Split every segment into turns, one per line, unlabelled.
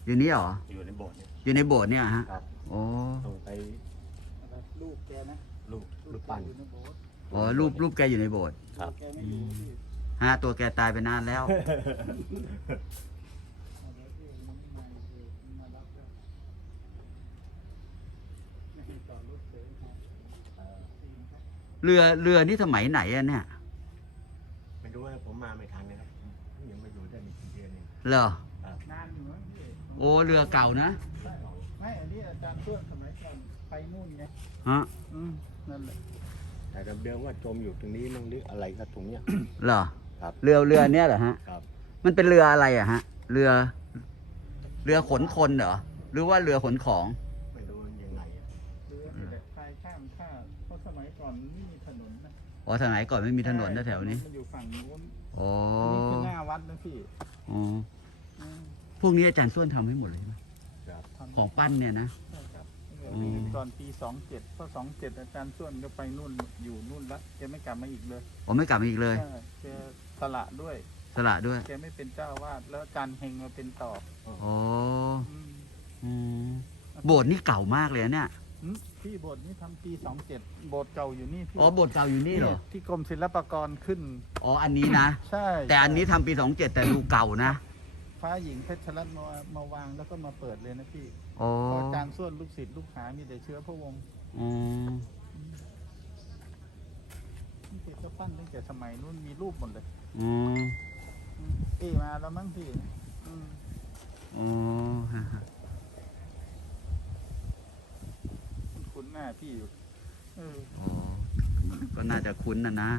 อยู่นี่เหรอ
อยู่ในโบสถ์เนี่ย
อยู่ในโบสถ์เนี่ยฮะ
ครับ
โอ้
ส่งไป
ลูกแกนะ
ลูกปั้น
อยู่ในโบสถ์
อ๋อรูปแกอยู่ในโบสถ์
ครับ
แกไม่อยู่พี่
ฮะตัวแกตายไปนานแล้ว
เอาเดี๋ยวพี่มันไม่มาพี่มันมารับแล้วไม่ให้จอดรถเฉยครับ
เรือนี่สมัยไหนอะเนี่ย
ไม่รู้ว่าผมมาไม่ทันนะครับยังมาอยู่ได้ไม่กี่เดือนเอง
เหรอน
านอยู่นะพี่
โอ้เรือเก่านะ
ใช่ไม่อันนี้อาจารย์เพื่อนสมัยก่อนไปนู่นไง
ฮะ
นั่นแหละ
แต่เดิมๆว่าจมอยู่ตรงนี้มั่งหรืออะไรก็ตรงเนี้ย
เหรอ
ครับ
เรือเนี้ยเหรอฮะ
ครับ
มันเป็นเรืออะไรอะฮะเรือขนคนเหรอหรือว่าเรือขนของ
ไม่รู้ยังไงอะ
เรือนี่แหละพายข้ามท่าเพราะสมัยก่อนมันไม่มีถนนนะ
อ๋อสมัยก่อนไม่มีถนนแถวๆนี้
มันอยู่ฝั่งนู้น
อ๋อ
อันนี้คือหน้าวัดนะพี่
อ๋อ
อืม
พวกนี้อาจารย์ส้วนทำให้หมดเลยใช่ไหม
ครับ
ทำ
ของปั้นเนี่ยนะ
ใช่ครับ
อืม
ตอนปี27เพราะ27อาจารย์ส่วนก็ไปนู่นอยู่นู่นละแกไม่กลับมาอีกเลย
ผมไม่กลับมาอีกเลย
ใช่แกสละด้วย
สละด้วย
แกไม่เป็นเจ้าวาดแล้วอาจารย์เฮงมาเป็นต่อ
อ๋อ
อืม
อืมโบสถ์นี่เก่ามากเลยนะเนี่ย
พี่โบสถ์นี้ทำปี27โบสถ์เก่าอยู่นี่พี่
อ๋อโบสถ์เก่าอยู่นี่เหรอ
ที่กรมศิลปากรขึ้น
อ๋ออันนี้นะ
ใช่
แต่อันนี้ทำปี27แต่ดูเก่านะ
ฟ้าหญิงเพชรรัตน์มาวางแล้วก็มาเปิดเลยนะพี่
อ๋อ
เพราะอาจารย์ส่วนลูกศิษย์ลูกหามีแต่เชื้อพระวงศ์
อืม
นี่คือก็ปั้นตั้งแต่สมัยนู้นมีรูปหมดเลย
อืม
มาแล้วมั้งพี่อืม
อ๋อฮะฮะ
คุ้นหน้าพี่อยู่เออ
อ๋อก็น่าจะคุ้นนะ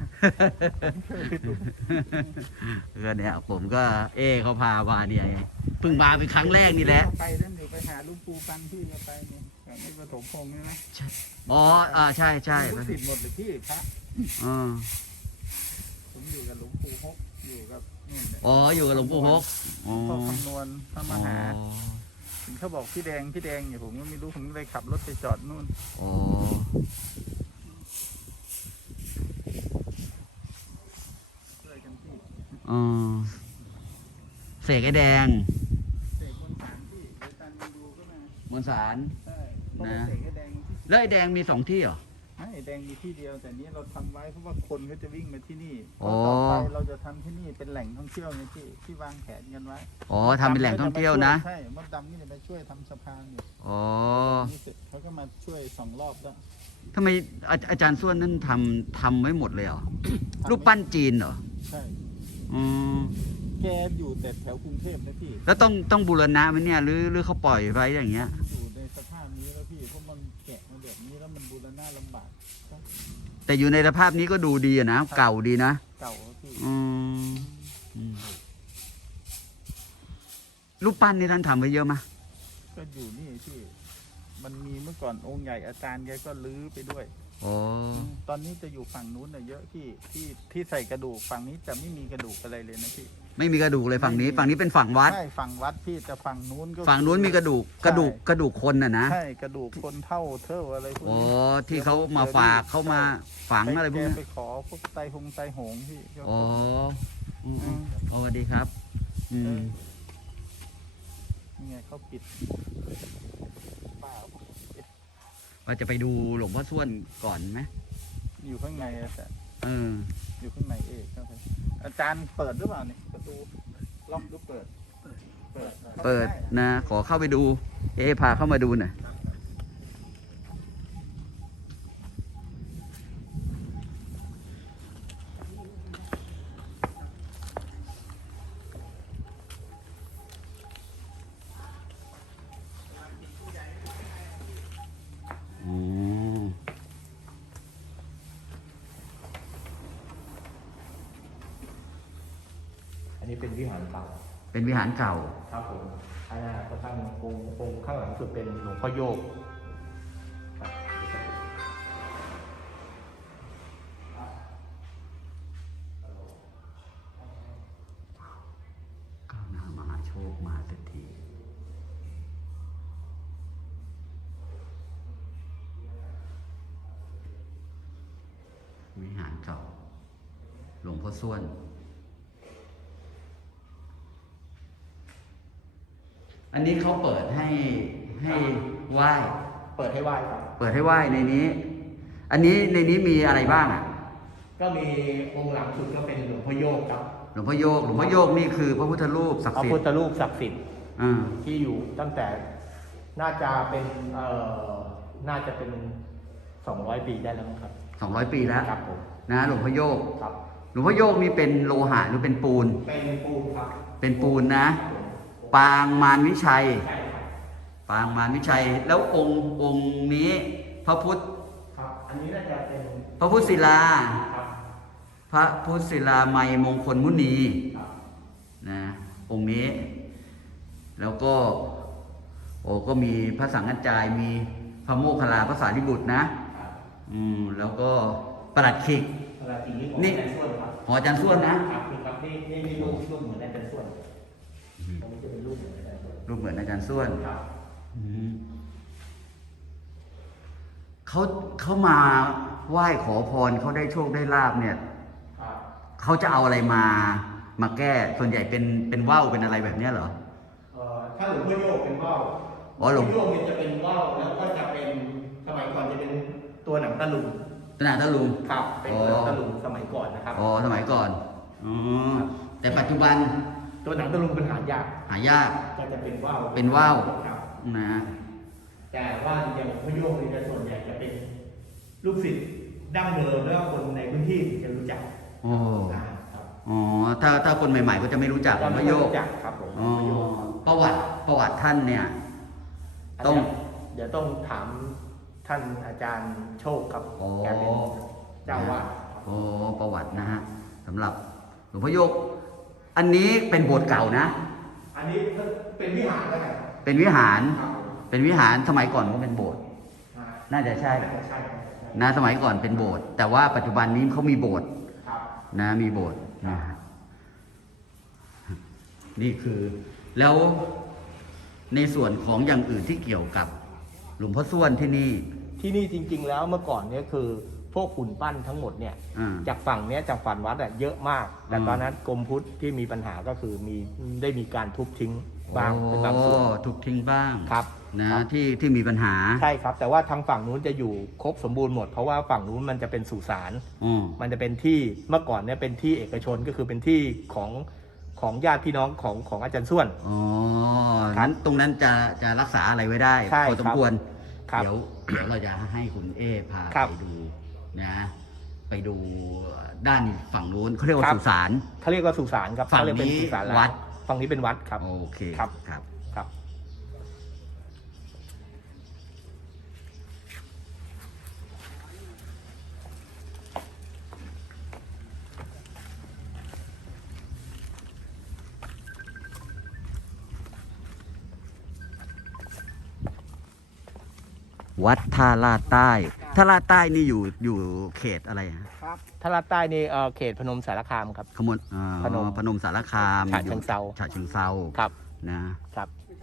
ก็เนี่ยผมก็เขาพามาเนี่ยไงเพิ่งมาเป็นครั้งแรกนี่แหละ
ไปนั่นเดี๋ยวไปหาลุงปูฟังพี่มาไปเนี่ยแต่ไม่ประถมพงษ์ใช่ไหม
อ๋อใช่ใช่
ลูกศิษย์หมดเลยพี่พระ
อ๋อ
ผมอยู่กับหลวงปู่ฮกอยู่กับนู่นเนี่ย
อ๋ออยู่กับหลวงปู่ฮกอ๋อ
พ่อคำนวณพระมหา
อ๋อ
ถึงเขาบอกพี่แดงอยู่ผมก็ไม่รู้ผมก็เลยขับรถไปจอดนู่น
อ๋อ
ช่วยกันพี่
อ๋อเสกไอ้แดง
เสกบนศาลพี่เดี๋ยวอาจารย์ดูก็มา
บนศาล
ใช่เพราะว่าเสกไอ้แดงที่
แล้วไอ้แดงมี2 ที่เหรอ
ไม่ไอ้แดงมีที่เดียวแต่นี้เราทำไว้เพราะว่าคนก็จะวิ่งมาที่นี่
อ๋อ
ต่อไปเราจะทำที่นี่เป็นแหล่งท่องเที่ยวไงที่วางแผนกันไว้
อ๋อทำเป็นแหล่งท่องเที่ยวนะ
ใช่มดดำนี่จะมาช่วยทำสะพานอยู่
อ๋อ
นี่เสร็จเขาก็มาช่วย2 รอบแล้ว
ทำไมอาจารย์ส้วนนั่นทำไว้หมดเลยเหรอ รูปปั้นจีนเหรอ
ใช่
อืม
แกอยู่แต่แถวกรุงเทพนะพี่
แล้วต้องบูรณะไหมเนี่ยหรือเขาปล่อยไว้อย่างเงี้ย
อยู่ในสภาพนี้แล้วพี่เพราะมันแกะมาแบบนี้แล้วมันบูรณะลำบาก
แต่อยู่ในสภาพนี้ก็ดูดีอะนะ เก่าดีนะ
เก่าอะพี่
อืมอืมรูปปั้นนี่ท่านทำไว้เยอะไหมย
ก็อยู่นี่พี่มันมีเมื่อก่อนองค์ใหญ่อาจารย์แกก็ลื้อไปด้วย
อ๋อ
ตอนนี้จะอยู่ฝั่งนู้นน่ะเยอะที่ใส่กระดูกฝั่งนี้จะไม่มีกระดูกอะไรเลยนะพี่
ไม่มีกระดูกเลยฝั่งนี้เป็นฝั่งวัด
ใช่ฝั่งวัดพี่แต่ฝั่งนู้นก็
ฝั่งนู้นมีกระดูกคนน่ะนะ
ใช่กระดูกคนเท่าอะไรพวก
อ๋อ
นี้
ที่เขามาฝากเขามาฝังอะไรพวก
แก
นี้
ไปขอพวกไตหงพี่
อ๋อสวัสดีครับ อืม
นี่ไงเขาปิดเปล่า
ว่าจะไปดูหลวงพ่อส้วนก่อนไหม
อยู่ข้างในอะแต่
เออ
อยู่ข้างในเอกครับอาจารย์เปิดหรือเปล่าเนี่ยประตูล็อกหรือเปิด
เปิดนะ ขอเข้าไปดู พาเข้ามาดูหน่อยอืม
อันนี้เป็นวิหารเก่า
เป็นวิหารเก่า
ครับผมอันนั้นก็ตั้งองค์ข้างหลังสุดเป็นหลวงพ่อโยกครับ
ก้าวหน้ามหาโชคมาสักทีวิหารเก่า หลวงพ่อส้วนอันนี้เขาเปิดให้ไหว้
เปิดให้ไหว้ครับ
เปิดให้ไหว้ในนี้ อันนี้ในนี้มีอะไรบ้างอ่ะ
ก็มีองค์หลังสุดก็เป็นหลวงพ่อโยกครับ
หลวงพ่อโยก หลวงพ่อโยกนี่คือพระพุทธรูปศัก
พระ
ดิ์สิท
พุท
ธิ์
ธรูปศักดิ์สิทธิ์
อ่า
ที่อยู่ตั้งแต่น่าจะเป็นน่าจะเป็น200 ปีได้แล้วมั้งครับ
200 ปีแล้ว
ครับผม
นะหลวงพ่อโยก
ครับ
หลวงพ่อโยกนี่เป็นโลหะหรือเป็นปูน
เป็นปูนครับ
เป็นปูนนะ ปางมารวิชัย
ใช่ครับ
ปางมารวิชัย แล้วองค์นี้พระพุทธ
ครับ อันนี้น่าจะเป็น
พระพุทธศิลา
ครับ
พระพุทธศิลาไมยมงคลมุนี
ครับ
นะองค์นี้ แล้วก็ก็มีพระสังฆจายมีพระโมคคัลลาพระสารีบุตรนะแล้วก็ประหลัดขิก
เวลาจริงนี่ของ
นี่
อาจารย์ส้วนครับ
หออาจารย์ส้วนนะ
ครับคือครับนี่รูปเหมือนอาจารย์ส้วนตรงนี้จะเป็นรูปเหมือนอาจารย์ส้วน
รูปเหมือนอาจารย์ส้วน
ครับ
อืมเขามาไหว้ขอพรเขาได้โชคได้ลาบเนี่ย
ครับ
เขาจะเอาอะไรมาแก้ส่วนใหญ่เป็นว่าวเป็นอะไรแบบเนี้ยเหรอ
ถ้าหลวงพ่อโยกเป็นว่าว
อ๋อหลวง
พ่อโยกเนี่ยจะเป็นว่าวแล้วก็จะเป็นสมัยก่อนจะเป็นตัวหนังตะลุง
ตนาตะลุง
ครับเป็นตัวหนังตะลุงสมัยก่อนนะครับ
อ๋อสมัยก่อนอ๋อแต่ปัจจุบัน
ตัวหนังตะลุงเป็นหายาก
หายาก
ก็จะเป็นว่าว
เป็นว่าว
ครับ
นะ
แต่ว่าอย่างหลวงพ่อโยกเนี่ยจะส่วนใหญ่จะเป็นลูกศิษย์ดั้งเดิมแล้วคนในพื้นที่จะรู้จัก
โอ้
ครับ
อ๋อถ้าคนใหม่ๆก็จะไม่รู้จักหลวงพ่อโยก
รู้จักครับผม
อ๋อ
หลวงพ่อโยก
ประวัติท่านเนี่ย ต้อง
เดี๋ยวต้องถามท่านอาจารย์โชคครับ
อ๋อ
แกเป็นเจ้าวาด
โอ้ประวัตินะฮะสำหรับหลวงพ่อโยก อันนี้เป็นโบสถ์เก่านะ
อันนี้เป็นวิหารแล้วกัน
เป็นวิหาร
ครับ
เป็นวิหารสมัยก่อนก็เป็นโบสถ์ น่าจะใช่
น่าจะใช่
นะสมัยก่อนเป็นโบสถ์แต่ว่าปัจจุบันนี้เขามีโบสถ์
ครับ
นะมีโบสถ์นะฮะนี่คือแล้วในส่วนของอย่างอื่นที่เกี่ยวกับหลวงพ่อส้วนที่นี่
ที่นี่จริง ๆ แล้วเมื่อก่อนเนี่ยคือพวกหุ่นปั้นทั้งหมดเนี่ย
อ่า
จากฝั่งเนี้ยจากฝั่งวัดอะเยอะมาก แต่
อืม
ตอนนั้นกรมพุทธที่มีปัญหาก็คือได้มีการทุบทิ้งบ้างเป็นบางส่วน
ถูกทิ้งบ้าง
ครับ
นะครับ ที่มีปัญหา
ใช่ครับ แต่ว่าทางฝั่งนู้นจะอยู่ครบสมบูรณ์หมด เพราะว่าฝั่งนู้นมันจะเป็นสุสาน
อืม
มันจะเป็นที่เมื่อก่อนเนี่ยเป็นที่เอกชนก็คือเป็นที่ของญาติพี่น้องของอาจารย์ส้วน
อ๋อ
ครับ
นั้นตรงนั้นจะรักษาอะไรไว้ได้
ใช่
พอสมควร
ครับ
เดี๋ยวเราจะให้คุณเอพา
ครับ
ไปดูนะไปดูด้านฝั่งนู้นเขาเรียกว่า
ครับ
สุสาน
เขาเรียกว่าสุสานครับ
ฝั่ง
เขาเรียกเป็น
นี้
สุสานล้าง
วัด
ฝั่งนี้เป็นวัดครับ
โอเค
ครับ
ครับ
ครับ
วัดท่าลาดใต้ท่าลาดใต้นี่อยู่เขตอะไรฮะ
ครับถ้าลาดใต้นี่เขตพนมสารคามครับ
ขมวดพนมสารคาม
ฉะเชิงเทรา
ฉะเชิงเซา
ครับ
นะ
ครับ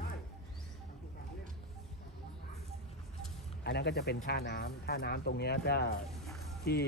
อันนั้นก็จะเป็นท่าน้ำตรงเนี้ยจะที่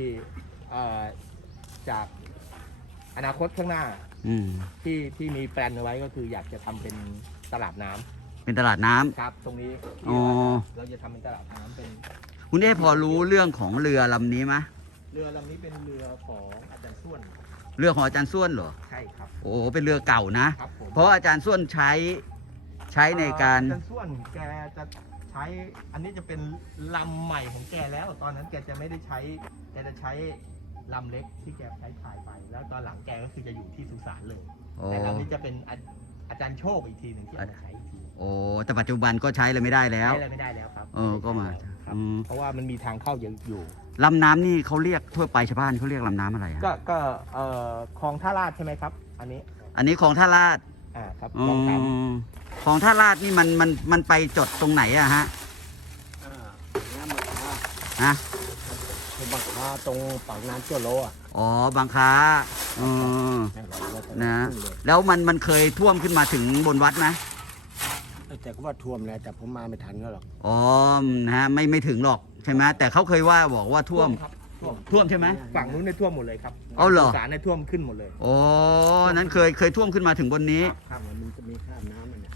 จากอนาคตข้างหน้า
อืม
ที่มีแปลนเอาไว้ก็คืออยากจะทำเป็นตลาดน้ำ
เป็นตลาดน้ำ
ครับ ตรงนี้
อ๋อ
เราจะทำเป็นตลาดน้ำเป็น
คุณเอพอรู้เรื่องของเรือลำนี้ไหม
เรือลำนี้เป็นเรือของอาจารย์ส้วน
เรือของอาจารย์ส้วนเหรอ
ใช่ครับ
โอ้เป็นเรือเก่านะ
ครับผม
เพราะว่าอาจารย์ส้วนใช้ในการ
อาจารย์ส้วนแกจะใช้อันนี้จะเป็นลำใหม่ของแกแล้ว ตอนนั้นแกจะไม่ได้ใช้แกจะใช้ลำเล็กที่แกใช้ถ่ายไป แล้วตอนหลังแกก็คือจะอยู่ที่สุสานเลย
โอ้
แต่ลำนี้จะเป็นอาจารย์โชคอีกทีหนึ่งที่เอามาใช้อีกที
โอ้แต่ปัจจุบันก็ใช้เลยไม่ได้แล้ว
ใช้อะไรไม่ได้แล้วครับ
ก็มา
ครับ
อืม
เพราะว่ามันมีทางเข้าเยอะอยู่
ลำน้ำนี่เขาเรียกทั่วไปชาวบ้านเขาเรียกลำน้ำอะไรฮะ
ก็คลองท่าลาดใช่ไหมครับ อันนี้
อันนี้ของท่าลาด
ครับ
อื
คลองสาม
มของท่าลาดนี่มันไปจดตรงไหนอะฮะ
น้ำบักคา
ฮะ
บักคาตรงปากน้ำเจ้าโลอ่ะ
อ๋อบางค้านะ
ขึ้นเลย
แล้วมันเคยท่วมขึ้นมาถึงบนวัดไหม
แต่ก็ว่าท่วมแล้วแต่ผมมาไม่ทันก็หรอก
อ๋อนะฮะไม่ถึงหรอกใช่ไหมแต่เขาเคยว่าบอกว่าท่วม
ครับ
ท่วมใช่ไหม
ฝั่งนู้นเนี่ยท่วมหมดเลยครับ
เอาเหรอ
สุสานเนี่ยท่วมขึ้นหมดเลย
โอ้นั้นเคยท่วมขึ้นมาถึงบนนี้
ข้ามมันจะมีข้ามน้ำมันเนี่ย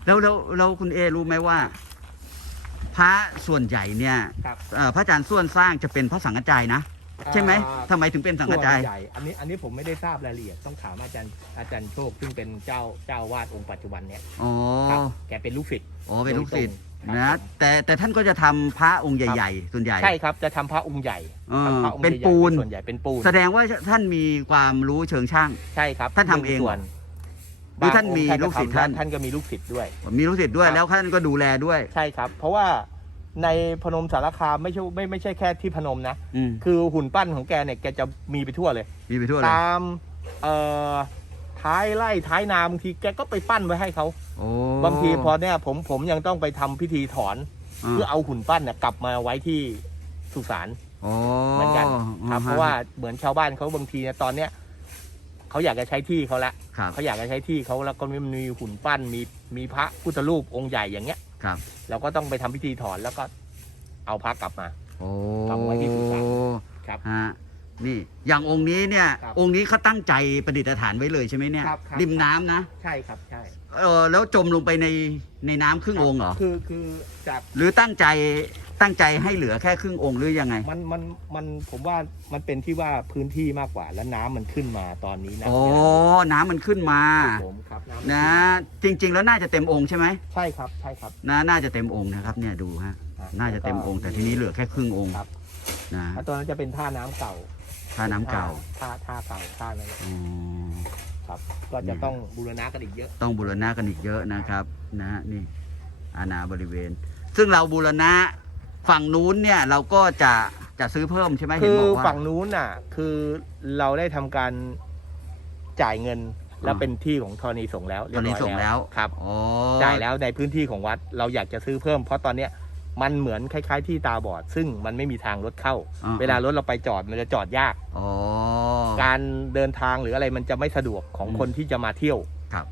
แล้วคุณเอรู้ไหมว่า พระส่วนใหญ่เนี่ย
ครับ
พระอาจารย์ส่วนสร้างจะเป็นพระสังฆจายนะ ใช่ไหมทำไมถึงเป็นสังฆจาย
ส่วนใหญ่อันนี้ผมไม่ได้ทราบรายละเอียดต้องถามอาจารย์โชคซึ่งเป็นเจ้าวาดองค์ปัจจุบันเนี่ย
อ๋อ
ครับแกเป็นลูกศิษย์
อ๋อเป็นลูกศิษย์
โดยตรง
นะ
ครับ
แต่ท่านก็จะทำพระองค์ใหญ่ ๆ ส่วนใหญ่
ใช่ครับจะทำพระองค์ใหญ่
เออ
ทำพระองค์
เป็น
ใหญ่ๆ
ปูน
ส่วนใหญ่เป็นปูน
แสดงว่าท่านมีความรู้เชิงช่าง
ใช่ครับ
ท่านทำเอง
ส่วน
หรือท่านมี
บงค์
ลูกศิษย์ท่าน
ท่านก็มีลูกศิษย์ด้วย
มีลูกศิษย์ด้วย
ครับ
แล้วท่านก็ดูแลด้วย
ใช่ครับ เพราะว่าในพนมสารคามไม่ใช่แค่ที่พนมนะ
อืม
คือหุ่นปั้นของแกเนี่ยแกจะมีไปทั่วเลย
มีไปทั่วเลย
ตามท้ายไร่ท้ายนาบางทีแกก็ไปปั้นไว้ให้เขา
โอ้
บางทีพอเนี่ยผมยังต้องไปทำพิธีถอน เพื่อเอาหุ่นปั้นเนี่ยกลับมาไว้ที่สุสาน
โอ้
เหมือนกันครับ เพราะว่าเหมือนชาวบ้านเขาบางทีเนี่ยตอนเนี้ยเขาอยากจะใช้ที่เขาละ
ครับ
เขาอยากจะใช้ที่เขาแล้วก็มีหุ่นปั้นมีพระพุทธรูปองค์ใหญ่อย่างเงี้ย
ครับ
เราก็ต้องไปทำพิธีถอนแล้วก็เอาพระกลับมา
โอ้
ทำไว้ที่สุสาน ครับ
ฮะนี่อย่างองค์นี้เนี่ย
ครับ
องค์นี้เขาตั้งใจประดิษฐานไว้เลยใช่ไหมเนี่ย
ครับ
ริมน้ำนะ
ใช่ครับใช่
แล้วจมลงไปในน้ำครึ่งองค์เหรอ
คือจาก
หรือตั้งใจให้เหลือแค่ครึ่งองค์หรือยังไง
มันผมว่ามันเป็นที่ว่าพื้นที่มากกว่าแล้วน้ำมันขึ้นมาตอนนี้นะ
อ๋อ น้ำมันขึ้นมา
ครับผมครับน้ำมัน
นะ
ขึ้น
จริง ๆ แล้วน่าจะเต็มองค์ใช่ไหม
มาใช่ครับใช่ครับ
น่าจะเต็มองค์นะครับเนี่ยดูฮะ
อ่
น่าจะเต็มองค์แต่ทีนี้เหลือแค่ครึ่งองค์
ครับ
นะ
แล้วตอนนั้นจะเป็นท่าน้ำเก่า
ท่าน้ำเก่า
ท่าเก่าท่านั้น
อ๋อ
ครับ ก็จะต้องบูรณะกันอีกเยอะ
ต้องบูรณะกันอีกเยอะนะครับนะฮะนี่อาณาบริเวณ ซึ่งเราบูรณะฝั่งนู้นเนี่ยเราก็จะซื้อเพิ่มใช่ไหมเห็
คื
น
อ
บอกว่า
ฝั่งนู้นน่ะ คือเราได้ทำการจ่ายเงินแล้วเป็นที่ของธรณีสงฆ์แล้วเรี
ต
ย
อบ น
ร้
นี้
อย
ส่งแล้ว
ครับ
อ๋อ
จ่ายแล้วในพื้นที่ของวัดเราอยากจะซื้อเพิ่ม เพราะตอนเนี้ยมันเหมือนคล้ายๆที่ตาบอด ซึ่งมันไม่มีทางรถเข้า เวลารถเราไปจอดมันจะจอดยาก
อ๋อ
การเดินทางหรืออะไรมันจะไม่สะดวกของคนที่จะมาเที่ยว
ครับ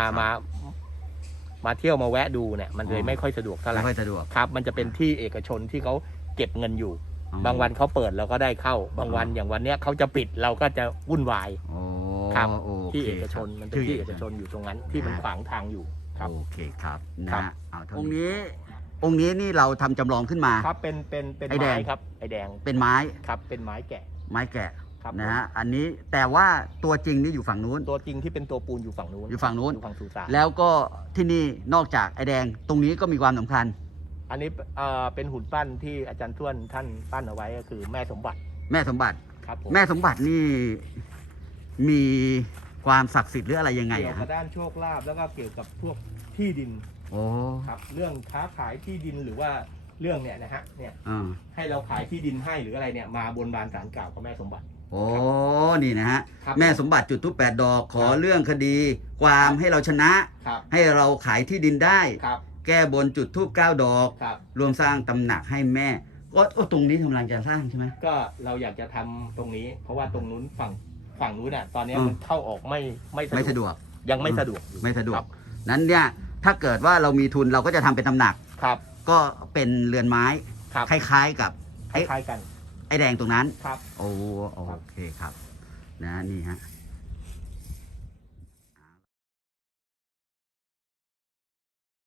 มาเที่ยวมาแวะดูเนี่ย มันเลยไม่ค่อยสะดวกเท่าไหร่
ไม่ค่อยสะดวก
ครับ มันจะเป็นที่เอกชนที่เขาเก็บเงินอยู่
อ๋อบ
างวันเขาเปิดเราก็ได้เข้า บางวันอย่างวันเนี้ยเขาจะปิดเราก็จะวุ่นวาย
โอ้
ครับ
โอเค
ที่เอกชน
ครับ
มันเป็นที่เอกชนอยู่ตรงนั้นที่มันขวางทางอยู่ครับ
โอเคครับนะครับ เอาเท่าองค์นี้นี่เราทำจำลองขึ้นมา
ครับเป็น
ไอ้แดง
ไม้ครับไอแดง
เป็นไม้
ครับเป็นไม้แกะ
ไม้แกะ
ครับ
นะฮะอันนี้แต่ว่าตัวจริงนี่อยู่ฝั่งนู้น
ตัวจริงที่เป็นตัวปูนอยู่ฝั่งนู้น
อยู่ฝั่งนู้น
อยู่ฝั่งสุสาน
แล้วก็ที่นี่นอกจากไอแดงตรงนี้ก็มีความสำคัญ
อันนี้เป็นหุ่นปั้นที่อาจารย์ท้วนท่านปั้นเอาไว้ก็คือแม่สมบัติ
แม่สมบัติ
ครับผม
แม่สมบัตินี่มีความศักดิ์สิทธิ์หรืออะไรยังไง
เกี่ยว
อะ
กับ
ฮะ
ด้านโชคลาภแล้วก็เกี่ยวกับพวกที่ดิน
โอ้
ครับ เรื่องค้าขายที่ดินหรือว่าเรื่องเนี่ยนะฮะเนี่ย
อ่า
ให้เราขายที่ดินให้หรืออะไรเนี่ยมาบนบานศาลกล่าวกับแม่สมบัติ
โอ้นี่นะฮะ
ครับ
แม่สมบัติจุดทูป8 ดอกขอ
ครับ
เรื่องคดี ความให้เราชนะ
ครับ
ให้เราขายที่ดินได้
ครับ
แก้บนจุดทูป9 ดอก
ครับ
รวมสร้างตำหนักให้แม่ก็ตรงนี้กำลังจะสร้างใช่ไหม
ก็เราอยากจะทำตรงนี้ เพราะว่าตรงนู้นฝั่งนู้นอ่ะตอนนี้
อืม
มันเข้าออกไม่
ไม่สะดวก
ยังไม่สะดวกอยู่
ไม่สะดว
ค
ก
รับ
นั้นเนี่ยถ้าเกิดว่าเรามีทุนเราก็จะทำเป็นตำหนัก
ครับ
ก็เป็นเรือนไม้
ครับ
คล้ายๆกับ
คล้ายๆกัน
ไอ้แดงตรงนั้น
ครับ
โอ้โอเคครับนะนี่ฮะ